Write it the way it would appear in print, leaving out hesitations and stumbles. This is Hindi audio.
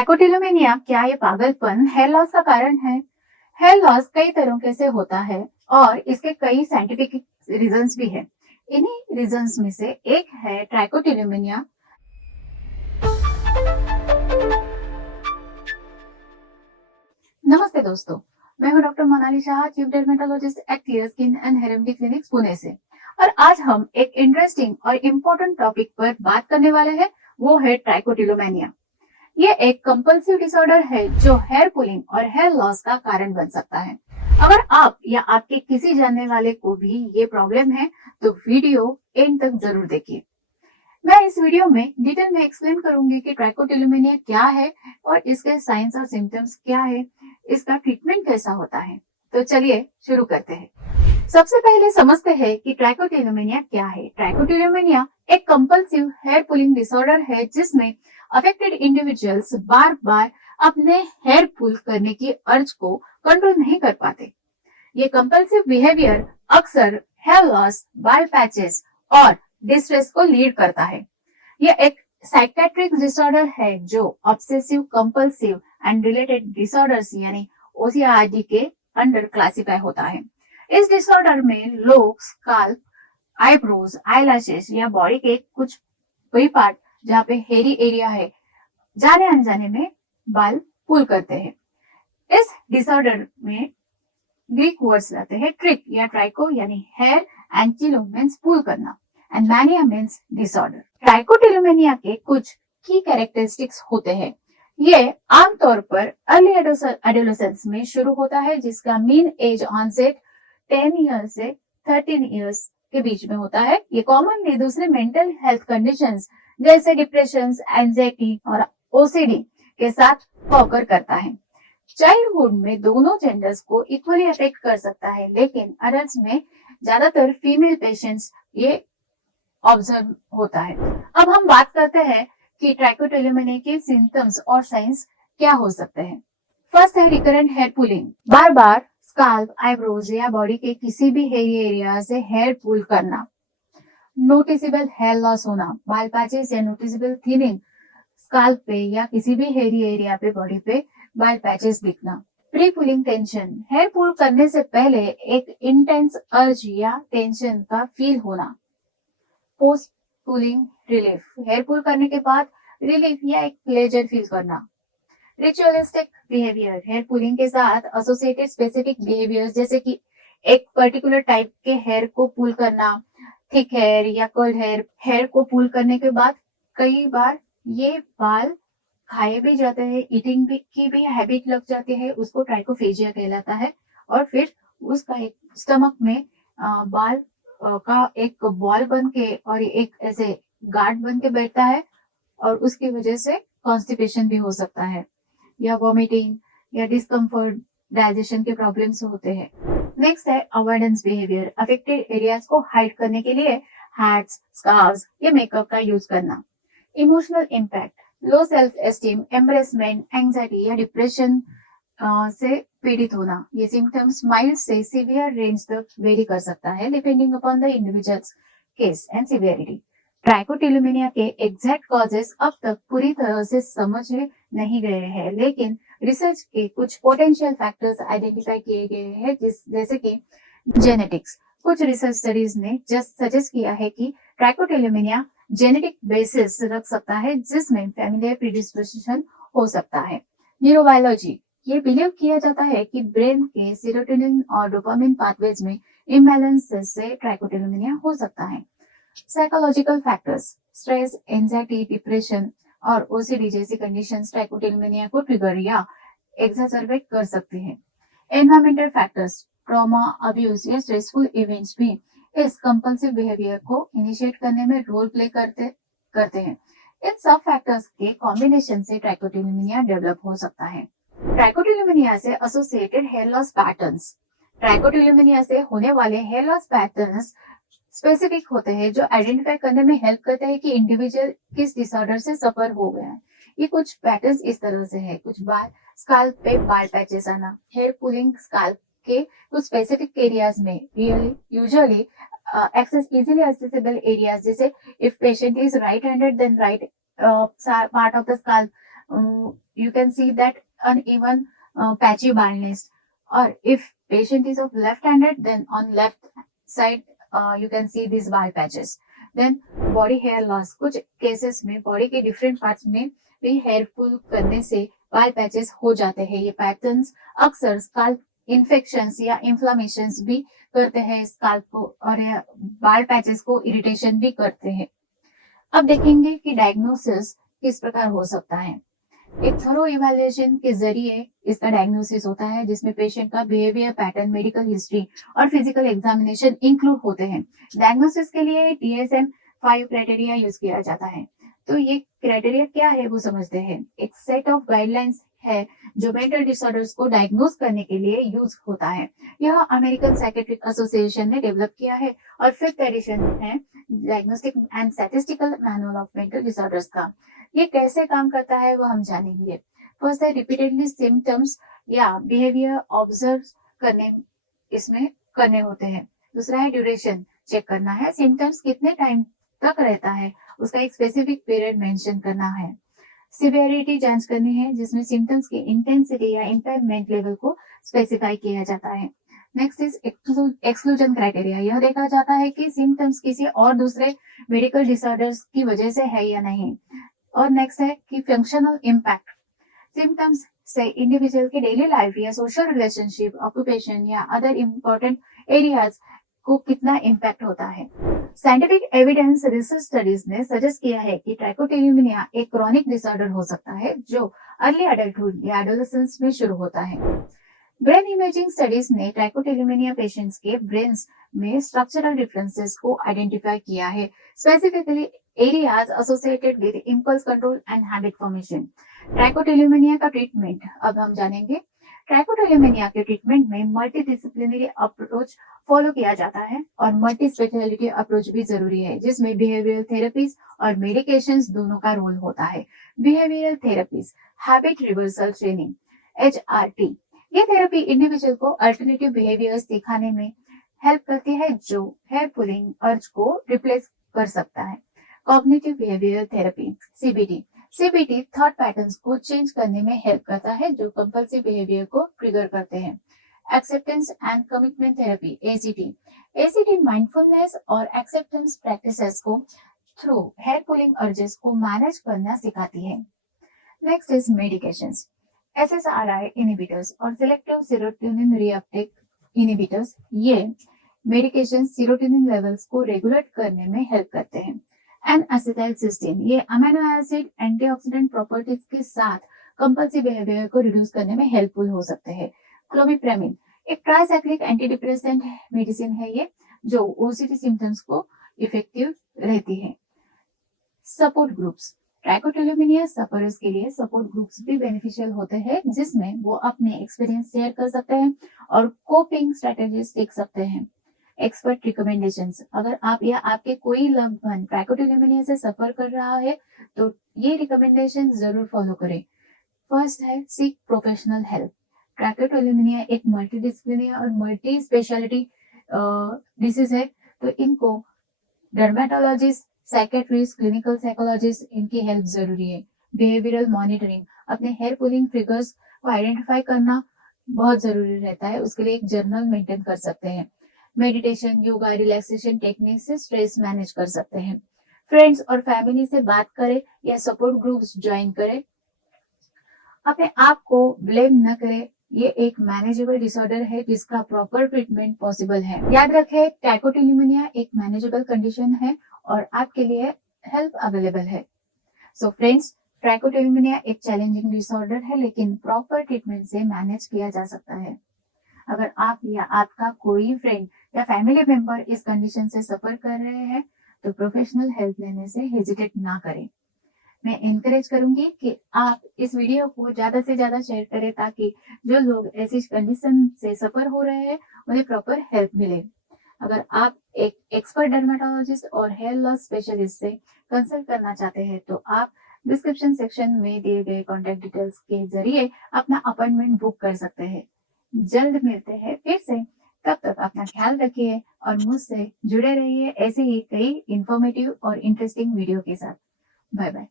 ट्राइकोटिलोमेनिया क्या ये पागलपन हेयर लॉस का कारण है? हेयर लॉस कई तरह से होता है और इसके कई साइंटिफिक रीजंस भी है। इन्हीं रीजंस में से एक है ट्राइकोटिलोमेनिया। नमस्ते दोस्तों, मैं हूं doctor Monali Shah, chief dermatologist at clear skin and hair remedy clinics Pune से। और आज हम एक इंटरेस्टिंग और इम्पोर्टेंट टॉपिक पर बात करने वाले हैं, वो है ट्राइकोटिलोमेनिया। ये एक कंपल्सिव डिसऑर्डर है जो हेयर पुलिंग और हेयर लॉस का कारण बन सकता है। अगर आप या आपके किसी जानने वाले को भी ये प्रॉब्लम है तो वीडियो एंड तक जरूर देखिए। मैं इस वीडियो में डिटेल में एक्सप्लेन करूंगी कि ट्राइकोटिलोमेनिया क्या है और इसके साइंस और सिम्टम्स क्या है, इसका ट्रीटमेंट कैसा होता है। तो चलिए शुरू करते हैं। सबसे पहले समझते हैं कि ट्राइकोटिलोमेनिया क्या है। ट्राइकोटिलोमेनिया एक कंपल्सिव हेयर पुलिंग डिसऑर्डर है जिसमें अफेक्टेड इंडिविजुअल्स बार बार अपने हेयर पुल करने की अर्ज को कंट्रोल नहीं कर पाते। ये कंपल्सिव बिहेवियर अक्सर हेयर लॉस, बाल पैचेस और डिस्ट्रेस को लीड करता है। यह एक साइकेट्रिक डिसऑर्डर है जो obsessive compulsive and related disorders यानी ओसीआरडी के अंडर क्लासिफाई होता है। इस डिसऑर्डर में लोग स्काल्प, आईब्रोज, आईलैशेस या बॉडी के कुछ वही पार्ट जहाँ पे हेरी एरिया है, जाने अनजाने में बाल पुल करते हैं। इस डिसऑर्डर में ग्रीक वर्ड्स रहते हैं ट्रिक या ट्राइको यानी हेयर एंड टिलो मीन्स पुल करना and mania means disorder. Trichotillomania के कुछ की कैरेक्टरिस्टिक्स होते हैं। ये आमतौर पर अर्ली एडोलेसेंस में शुरू होता है जिसका मीन एज ऑनसेट 10 ईयर्स से 13 ईयर्स के बीच में होता है। ये कॉमनली दूसरे मेंटल हेल्थ कंडीशंस जैसे डिप्रेशन, एंजाइटी और ओसीडी के साथ ऑकर करता है। चाइल्डहुड में दोनों जेंडर्स को इक्वली अफेक्ट कर सकता है, लेकिन अडल्ट्स में ज्यादातर फीमेल पेशेंट्स ये ऑब्जर्व होता है। अब हम बात करते हैं कि ट्राइकोटिलोमेनिया के सिम्टम्स और साइंस क्या हो सकते हैं। फर्स्ट है रिकरेंट हेयर पुलिंग, बार बार स्काल्प, आईब्रोज या बॉडी के किसी भी हेयर एरिया से हेयर पुल करना। नोटिसेबल हेयर लॉस होना, बाल पैचेस या नोटिसेबल थिनिंग, स्काल्प पे या किसी भी हेयरी एरिया पे बॉडी पे बाल पैचेस दिखना। Pre pulling tension, hair pull करने से पहले एक इंटेंस अर्ज या टेंशन का फील होना। Post pulling relief, hair pull करने के बाद रिलीफ या एक प्लेजर फील करना। रिचुअलिस्टिक बिहेवियर, हेयर पुलिंग के साथ एसोसिएटेड स्पेसिफिक बिहेवियर्स जैसे कि एक पर्टिकुलर टाइप के हेयर को पुल करना, थिक हेयर या कर्ल्ड हेयर को पुल करने के बाद कई बार ये बाल खाए भी जाते हैं, ईटिंग भी की भी हैबिट लग जाती है, उसको ट्राइकोफेजिया कहलाता है। और फिर उसका एक स्टमक में बाल का एक बॉल बन के और एक ऐसे गार्ड बन के बैठता है और उसकी वजह से कॉन्स्टिपेशन भी हो सकता है या वॉमिटिंग या डिस्कम्फर्ट, डाइजेशन के प्रॉब्लम्स होते हैं। नेक्स्ट है अवॉइडेंस बिहेवियर, अफेक्टेड एरियाज को हाइड करने के लिए हैट्स, स्कार्व्स या मेकअप का यूज करना। Emotional impact, low self esteem, embarrassment, anxiety या डिप्रेशन से पीड़ित होना। ये सिम्टम्स माइल्ड से सीवियर रेंज तक वेरी कर सकता है depending upon the individuals case and severity. Trichotillomania के एग्जैक्ट कॉजेस अब तक पूरी तरह से समझ नहीं गए हैं, लेकिन रिसर्च के कुछ पोटेंशियल फैक्टर्स आइडेंटिफाई किए गए हैं जैसे कि जेनेटिक्स। कुछ रिसर्च स्टडीज ने जस्ट सजेस्ट किया है कि ट्राइकोटिलोमेनिया जेनेटिक बेसिस रख सकता है जिसमें फैमिलियर प्रीडिस्पोजिशन हो सकता है। न्यूरोबायोलॉजी, ये बिलीव किया जाता है कि ब्रेन के सेरोटोनिन और डोपामिन पाथवेज में इम्बैलेंस से ट्राइकोटिलोमेनिया हो सकता है। Psychological factors, stress, anxiety, depression और ओसीडी जैसी कंडीशंस ट्राइकोटिलोमेनिया को ट्रिगर या एक्सरबेट कर सकती हैं। एनवायरमेंटल फैक्टर्स, ट्रॉमा, अब्यूज या स्ट्रेसफुल इवेंट्स भी इस कंपल्सिव बिहेवियर को इनिशिएट करने में रोल प्ले करते हैं। इन सब फैक्टर्स के कॉम्बिनेशन से ट्राइकोटिलोमेनिया डेवलप हो सकता है। ट्राइकोटिलोमेनिया से associated hair loss patterns, trichotillomania से होने वाले हेयर लॉस पैटर्न्स स्पेसिफिक होते हैं जो आइडेंटिफाई करने में हेल्प करते हैं कि इंडिविजुअल किस डिसऑर्डर से सफर हो गया है। ये कुछ पैटर्न्स इस तरह से है। कुछ बाल स्काल्प पे बाल पैचेस आना, हेयर पुलिंग स्काल्प के कुछ स्पेसिफिक एरियाज में, usually access easily accessible areas जैसे if patient is right handed then right part of the scalp you can see that uneven patchy baldness. Or if patient is of left-handed, then on left side you can see these bald patches. Then body hair loss, कुछ cases में body के different parts में भी hair pull करने से bald patches हो जाते हैं. ये patterns अक्सर scalp infections या inflammations भी करते हैं scalp को, और bald patches को irritation भी करते हैं. अब देखेंगे कि डायग्नोसिस किस प्रकार हो सकता है. एक थरो इवैल्यूएशन के जरिए इसका डायग्नोसिस होता है, जिसमें पेशेंट का बिहेवियर पैटर्न, मेडिकल हिस्ट्री और फिजिकल एग्जामिनेशन इंक्लूड होते हैं. डायग्नोसिस के लिए DSM-5 क्राइटेरिया यूज किया जाता है. तो ये क्राइटेरिया क्या है वो समझते हैं. एक सेट ऑफ गाइडलाइंस है जो मेंटल डिसऑर्डर्स को डायग्नोज करने के लिए यूज होता है. यह अमेरिकन साइकेट्रिक एसोसिएशन ने डेवलप किया है और 5th एडिशन है diagnostic and statistical manual of mental disorders का. ये कैसे काम करता है वो हम जानेंगे. फर्स्ट है रिपीटेडली सिम्टम्स या बिहेवियर ऑब्जर्व करने इसमें करने होते हैं. दूसरा है ड्यूरेशन चेक करना है, सिम्टम्स कितने टाइम तक रहता है उसका एक स्पेसिफिक पीरियड मेंशन करना है. सिवियरिटी जांच करनी है, जिसमें सिम्टम्स की इंटेंसिटी या इंपेयरमेंट लेवल को स्पेसिफाई किया जाता है. Next is exclusion criteria. यह देखा जाता है कि सिम्टम्स किसी और दूसरे मेडिकल डिसऑर्डर्स की वजह से है या नहीं. और नेक्स्ट है कि फंक्शनल इम्पैक्ट. सिम्टम्स से इंडिविजुअल के डेली लाइफ या सोशल रिलेशनशिप, ऑक्यूपेशन या अदर इम्पोर्टेंट एरियाज को कितना इम्पैक्ट होता है. साइंटिफिक एविडेंस रिसर्च स्टडीज ने सजेस्ट किया है कि ट्राइकोटिल्यूमिनिया एक क्रॉनिक डिसऑर्डर हो सकता है जो अर्ली एडल्टहुड या एडोलेसेंस में शुरू होता है. ब्रेन इमेजिंग स्टडीज ने ट्राइकोटिल्यूमिनिया पेशेंट्स के ब्रेन्स में स्ट्रक्चरल डिफरेंसेस को आइडेंटिफाई किया है, specifically areas associated with impulse control and habit formation. Trichotillomania का ट्रीटमेंट अब हम जानेंगे. ट्राइकोटिल्यूमिनिया के ट्रीटमेंट में मल्टी डिसिप्लिनरी अप्रोच फॉलो किया जाता है और मल्टी स्पेशलिटी अप्रोच भी जरूरी है, जिसमें बिहेवियरल थेरेपीज और मेडिकेशंस दोनों का रोल होता है. Behavioural therapies, habit reversal training HRT. ये थेरेपी इंडिविजुअल को अल्टरनेटिव बिहेवियर्स सिखाने में हेल्प करती है जो हेयर पुलिंग अर्ज को रिप्लेस कर सकता है. Cognitive behaviour therapy CBT thought patterns को चेंज करने में हेल्प करता है जो कंपल्सिव बिहेवियर को ट्रिगर करते हैं. Acceptance and commitment therapy ACT mindfulness और एक्सेप्टेंस प्रैक्टिसेस को थ्रू हेयर पुलिंग अर्जेस को मैनेज करना सिखाती है. Next is medications. SSRI inhibitors और सिलेक्टिव सेरोटोनिन रीअपटेक इनहिबिटर्स, ये मेडिकेशन सेरोटोनिन लेवल्स को रेगुलेट करने में हेल्प करते हैं. एंड एसिटाइलसिस्टीन, ये अमीनो एसिड एंटीऑक्सीडेंट प्रॉपर्टीज के साथ कंपल्सिव बिहेवियर को रिड्यूस करने में हेल्पफुल हो सकते हैं. क्लोमिप्रेमिन एक ट्राइसाइक्लिक एंटीडिप्रेसेंट मेडिसिन है ये, जो OCD सिम्टम्स को इफेक्टिव रहती है. Support groups. ट्राइकोटिल्यूमिनिया सफरर्स के लिए सपोर्ट ग्रुप्स भी बेनिफिशियल होते हैं, जिसमें वो अपने एक्सपीरियंस शेयर कर सकते हैं और कोपिंग स्ट्रेटेजीज सीख सकते हैं. Expert recommendations. अगर आप या आपके कोई लव्ड वन ट्राइकोटिल्यूमिनिया से सफर कर रहा है तो ये रिकमेंडेशन जरूर फॉलो करें. फर्स्ट है सीक प्रोफेशनल हेल्प. ट्राइकोटिल्यूमिनिया एक मल्टीडिसिप्लिनरी और मल्टी स्पेशलिटी डिसीज है, तो इनको डर्मेटोलॉजिस्ट, साइकेट्रिस्ट, क्लिनिकल साइकोलॉजिस्ट, इनकी हेल्प जरूरी है. Behavioural monitoring. अपने हेयर पुलिंग ट्रिगर्स को आइडेंटिफाई करना बहुत जरूरी रहता है, उसके लिए एक जर्नल मेंटेन कर सकते हैं. मेडिटेशन, योगा, रिलैक्सेशन टेक्निक से स्ट्रेस मैनेज कर सकते हैं. फ्रेंड्स और फैमिली से बात करें या सपोर्ट ग्रुप्स ज्वाइन करें. अपने आप को ब्लेम न करें, ये एक मैनेजेबल डिसऑर्डर है जिसका प्रॉपर ट्रीटमेंट पॉसिबल है. याद रखें, ट्राइकोटिल्यूमिनिया एक मैनेजेबल कंडीशन है और आपके लिए हेल्प अवेलेबल है. सो फ्रेंड्स, ट्राइकोटिल्यूमिनिया एक चैलेंजिंग डिसऑर्डर है, लेकिन प्रॉपर ट्रीटमेंट से मैनेज किया जा सकता है. अगर आप या आपका कोई फ्रेंड या फैमिली मेंबर इस कंडीशन से सफर कर रहे हैं तो प्रोफेशनल हेल्प लेने से हेजिटेट ना करें. मैं एनकरेज करूंगी कि आप इस वीडियो को ज्यादा से ज्यादा शेयर करें ताकि जो लोग ऐसी कंडीशन से सफर हो रहे हैं उन्हें प्रॉपर हेल्प मिले. अगर आप एक एक्सपर्ट डर्मेटोलॉजिस्ट और हेयर लॉस स्पेशलिस्ट से कंसल्ट करना चाहते हैं तो आप डिस्क्रिप्शन सेक्शन में दिए गए कॉन्टेक्ट डिटेल्स के जरिए अपना अपॉइंटमेंट बुक कर सकते हैं. जल्द मिलते हैं फिर से. तब तक अपना ख्याल रखिए और मुझसे जुड़े रहिए ऐसे ही कई इंफॉर्मेटिव और इंटरेस्टिंग वीडियो के साथ. Bye bye.